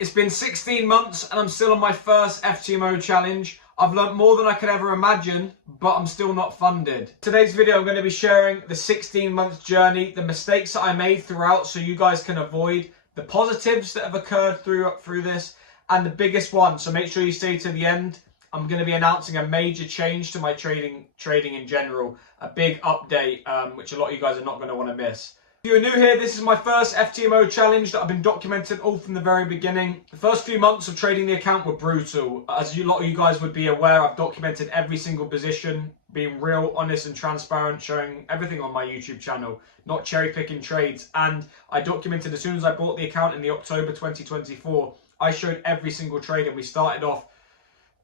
It's been 16 months and I'm still on my first FTMO challenge. I've learnt more than I could ever imagine, but I'm still not funded. Today's video I'm going to be sharing the 16-month journey, the mistakes that I made throughout so you guys can avoid, the positives that have occurred through this, and the biggest one. So make sure you stay to the end. I'm going to be announcing a major change to my trading in general, a big update, which a lot of you guys are not going to want to miss. If you're new here, this is my first FTMO challenge that I've been documenting all from the very beginning. The first few months of trading the account were brutal. As a lot of you guys would be aware, I've documented every single position, being real, honest and transparent, showing everything on my YouTube channel, not cherry picking trades. And I documented as soon as I bought the account in the October 2024, I showed every single trade and we started off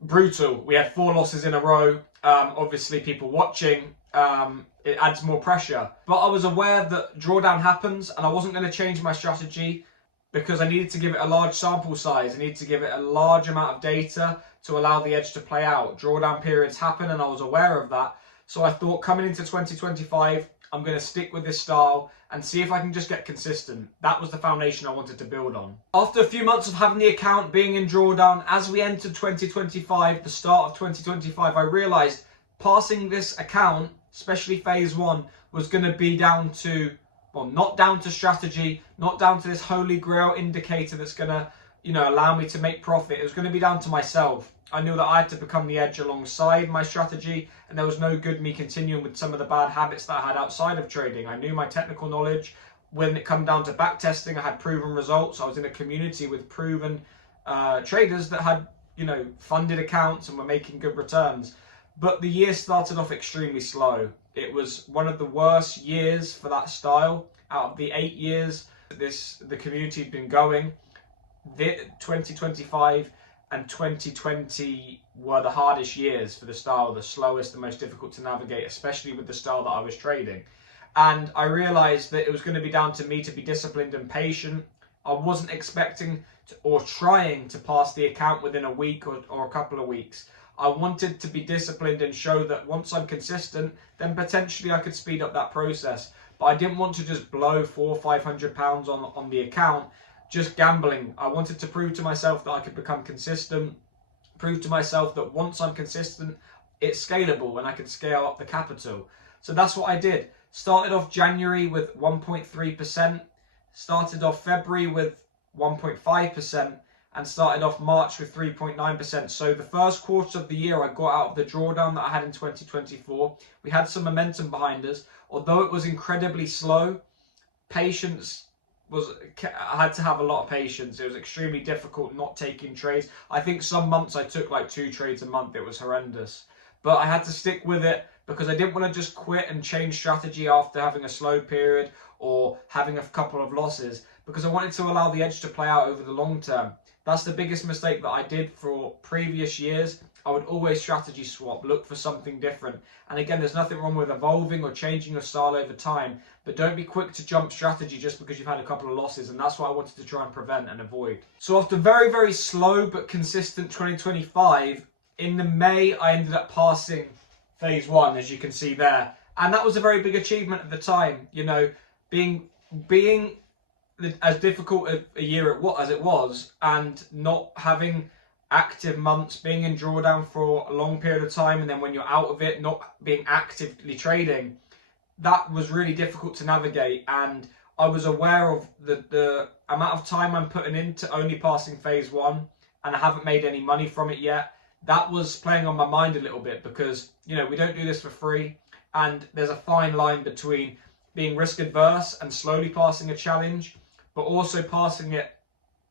brutal. We had 4 losses in a row. Obviously people watching, it adds more pressure. But I was aware that drawdown happens and I wasn't going to change my strategy because I needed to give it a large sample size. I needed to give it a large amount of data to allow the edge to play out. Drawdown periods happen and I was aware of that. So I thought coming into 2025, I'm going to stick with this style and see if I can just get consistent. That was the foundation I wanted to build on. After a few months of having the account being in drawdown, as we entered 2025, the start of 2025, I realized passing this account, especially phase 1, was going to be down to, well, not down to strategy, not down to this holy grail indicator that's going to, allow me to make profit. It was going to be down to myself. I knew that I had to become the edge alongside my strategy, and there was no good me continuing with some of the bad habits that I had outside of trading. I knew my technical knowledge. When it come down to back testing, I had proven results. I was in a community with proven traders that had, funded accounts and were making good returns. But the year started off extremely slow. It was one of the worst years for that style. Out of the 8 years the community had been going, 2025 and 2020 were the hardest years for the style, the slowest, the most difficult to navigate, especially with the style that I was trading. And I realized that it was going to be down to me to be disciplined and patient. I wasn't expecting or trying to pass the account within a week or a couple of weeks. I wanted to be disciplined and show that once I'm consistent, then potentially I could speed up that process. But I didn't want to just blow £400 or £500 on the account just gambling. I wanted to prove to myself that I could become consistent, prove to myself that once I'm consistent, it's scalable and I could scale up the capital. So that's what I did. Started off January with 1.3%, started off February with 1.5%, and started off March with 3.9%. So the first quarter of the year, I got out of the drawdown that I had in 2024. We had some momentum behind us. Although it was incredibly slow, I had to have a lot of patience. It was extremely difficult not taking trades. I think some months I took like 2 trades a month. It was horrendous. But I had to stick with it because I didn't want to just quit and change strategy after having a slow period or having a couple of losses, because I wanted to allow the edge to play out over the long term. That's the biggest mistake that I did for previous years. I would always strategy swap, look for something different. And again, there's nothing wrong with evolving or changing your style over time, but don't be quick to jump strategy just because you've had a couple of losses. And that's what I wanted to try and prevent and avoid. So after very, very slow but consistent 2025, in the May, I ended up passing phase 1, as you can see there. And that was a very big achievement at the time, being as difficult a year as it was, and not having active months, being in drawdown for a long period of time, and then when you're out of it, not being actively trading, that was really difficult to navigate. And I was aware of the amount of time I'm putting into only passing phase 1, and I haven't made any money from it yet. That was playing on my mind a little bit because, we don't do this for free, and there's a fine line between being risk adverse and slowly passing a challenge, but also passing it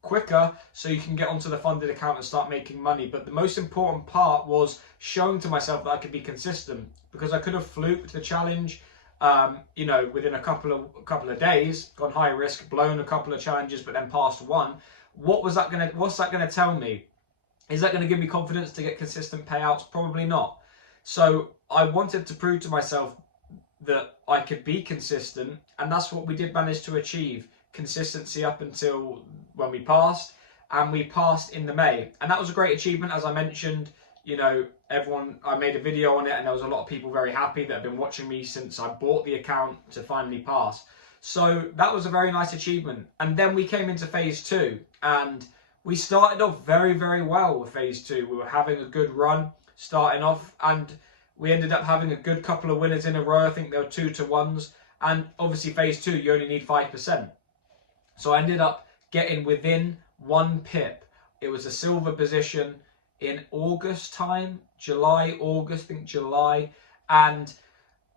quicker so you can get onto the funded account and start making money. But the most important part was showing to myself that I could be consistent, because I could have fluked the challenge, within a couple of days, gone high risk, blown a couple of challenges, but then passed one. What's that gonna tell me? Is that going to give me confidence to get consistent payouts? Probably not. So I wanted to prove to myself that I could be consistent, and that's what we did manage to achieve. Consistency up until when we passed, and we passed in the May. And that was a great achievement. As I mentioned, I made a video on it, and there was a lot of people very happy that have been watching me since I bought the account to finally pass. So that was a very nice achievement. And then we came into phase 2, and we started off very, very well with phase 2. We were having a good run starting off, and we ended up having a good couple of winners in a row. I think there were 2-to-1s, and obviously phase 2, you only need 5%. So I ended up getting within 1 pip. It was a silver position in August time, July, August, I think July, and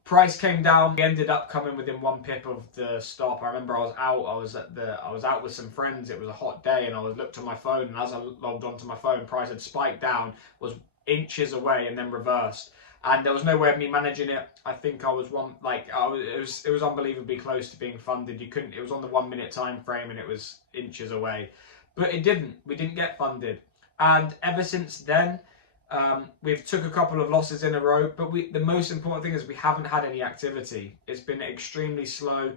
price came down. We ended up coming within 1 pip of the stop. I remember I was out. I was out with some friends. It was a hot day, and I looked on my phone. And as I logged onto my phone, price had spiked down, was inches away, and then reversed. And there was no way of me managing it. I think I was it was unbelievably close to being funded. You couldn't. It was on the 1 minute time frame, and it was inches away. But it didn't. We didn't get funded. And ever since then, we've took a couple of losses in a row, but the most important thing is we haven't had any activity. It's been extremely slow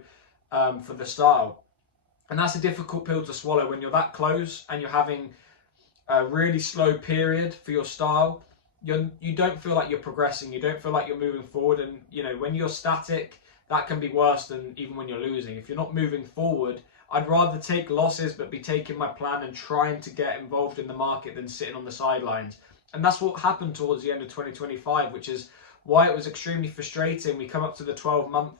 for the style. And that's a difficult pill to swallow when you're that close and you're having a really slow period for your style. You don't feel like you're progressing. You don't feel like you're moving forward. And, you know, when you're static, that can be worse than even when you're losing. If you're not moving forward, I'd rather take losses but be taking my plan and trying to get involved in the market than sitting on the sidelines. And that's what happened towards the end of 2025, which is why it was extremely frustrating. We come up to the 12-month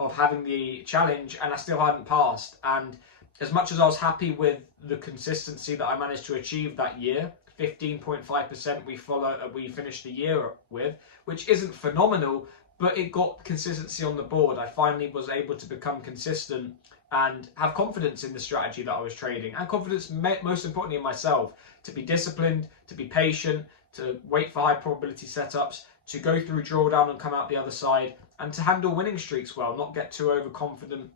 of having the challenge and I still hadn't passed. And as much as I was happy with the consistency that I managed to achieve that year, 15.5% we finished the year with, which isn't phenomenal, but it got consistency on the board. I finally was able to become consistent and have confidence in the strategy that I was trading, and confidence, most importantly, in myself, to be disciplined, to be patient, to wait for high probability setups, to go through drawdown and come out the other side, and to handle winning streaks well, not get too overconfident.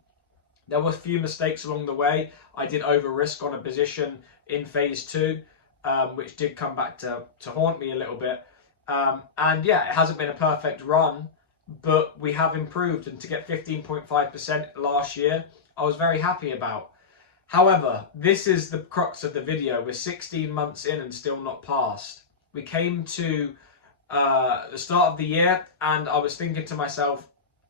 There were a few mistakes along the way. I did over risk on a position in phase 2, which did come back to haunt me a little bit. And yeah, it hasn't been a perfect run, but we have improved, and to get 15.5% last year, I was very happy about. However, this is the crux of the video. We're 16 months in and still not passed. We came to the start of the year and I was thinking to myself,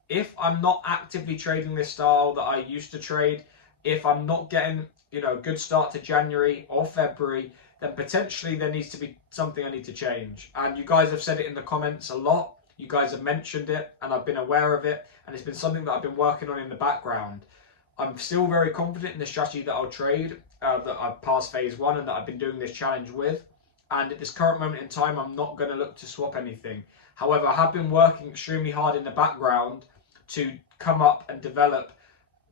if I'm not actively trading this style that I used to trade, if I'm not getting, you know, a good start to January or February, then potentially there needs to be something I need to change. And you guys have said it in the comments a lot. You guys have mentioned it and I've been aware of it, and it's been something that I've been working on in the background. I'm still very confident in the strategy that I'll trade, that I've passed phase 1 and that I've been doing this challenge with. And at this current moment in time, I'm not going to look to swap anything. However, I have been working extremely hard in the background to come up and develop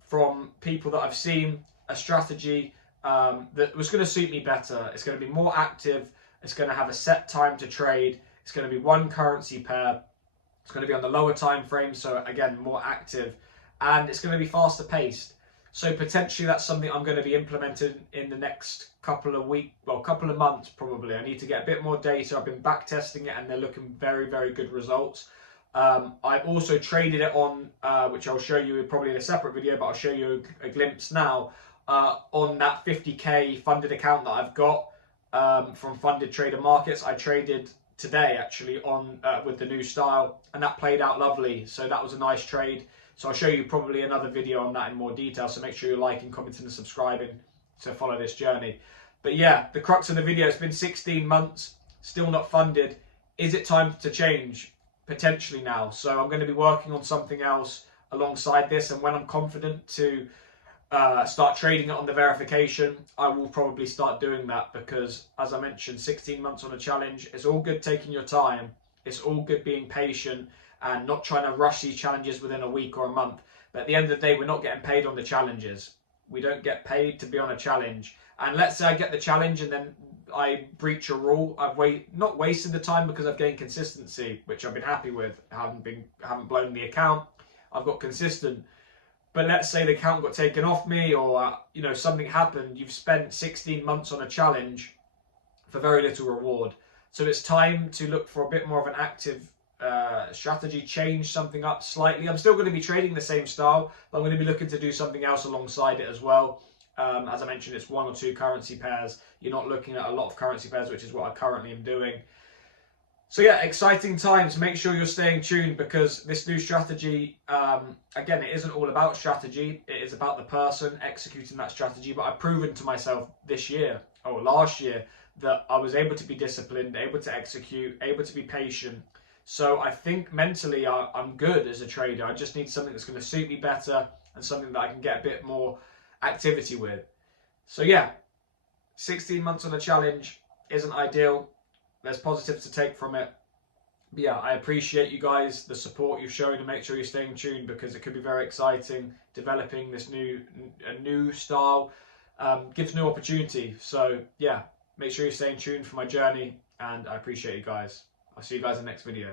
from people that I've seen a strategy that was going to suit me better. It's going to be more active. It's going to have a set time to trade. It's going to be one currency pair. It's going to be on the lower time frame, so again, more active. And it's going to be faster paced. So potentially that's something I'm going to be implementing in the next couple of months probably. I need to get a bit more data. I've been back testing it and they're looking very, very good results. I've also traded it on, which I'll show you probably in a separate video, but I'll show you a glimpse now, on that 50k funded account that I've got from Funded Trader Markets. I traded today actually on with the new style, and that played out lovely. So that was a nice trade. So I'll show you probably another video on that in more detail. So make sure you're liking, commenting and subscribing to follow this journey. But yeah, the crux of the video, it's been 16 months, still not funded. Is it time to change? Potentially now. So I'm going to be working on something else alongside this. And when I'm confident to start trading it on the verification, I will probably start doing that, because as I mentioned, 16 months on a challenge, it's all good taking your time. It's all good being patient and not trying to rush these challenges within a week or a month. But at the end of the day, we're not getting paid on the challenges. We don't get paid to be on a challenge. And let's say I get the challenge and then I breach a rule. I've not wasted the time because I've gained consistency, which I've been happy with. I haven't blown the account. I've got consistent. But let's say the account got taken off me, or you know, something happened. You've spent 16 months on a challenge for very little reward. So it's time to look for a bit more of an active strategy, change something up slightly. I'm still going to be trading the same style, but I'm going to be looking to do something else alongside it as well. As I mentioned, it's 1 or 2 currency pairs. You're not looking at a lot of currency pairs, which is what I currently am doing. So yeah, exciting times. Make sure you're staying tuned, because this new strategy, again, it isn't all about strategy. It is about the person executing that strategy. But I've proven to myself this year last year, that I was able to be disciplined, able to execute, able to be patient. So I think mentally I'm good as a trader. I just need something that's going to suit me better and something that I can get a bit more activity with. So yeah, 16 months on a challenge isn't ideal. There's positives to take from it. But yeah, I appreciate you guys, the support you've shown, and make sure you're staying tuned, because it could be very exciting. Developing this new style gives new opportunity. So yeah, make sure you're staying tuned for my journey, and I appreciate you guys. I'll see you guys in the next video.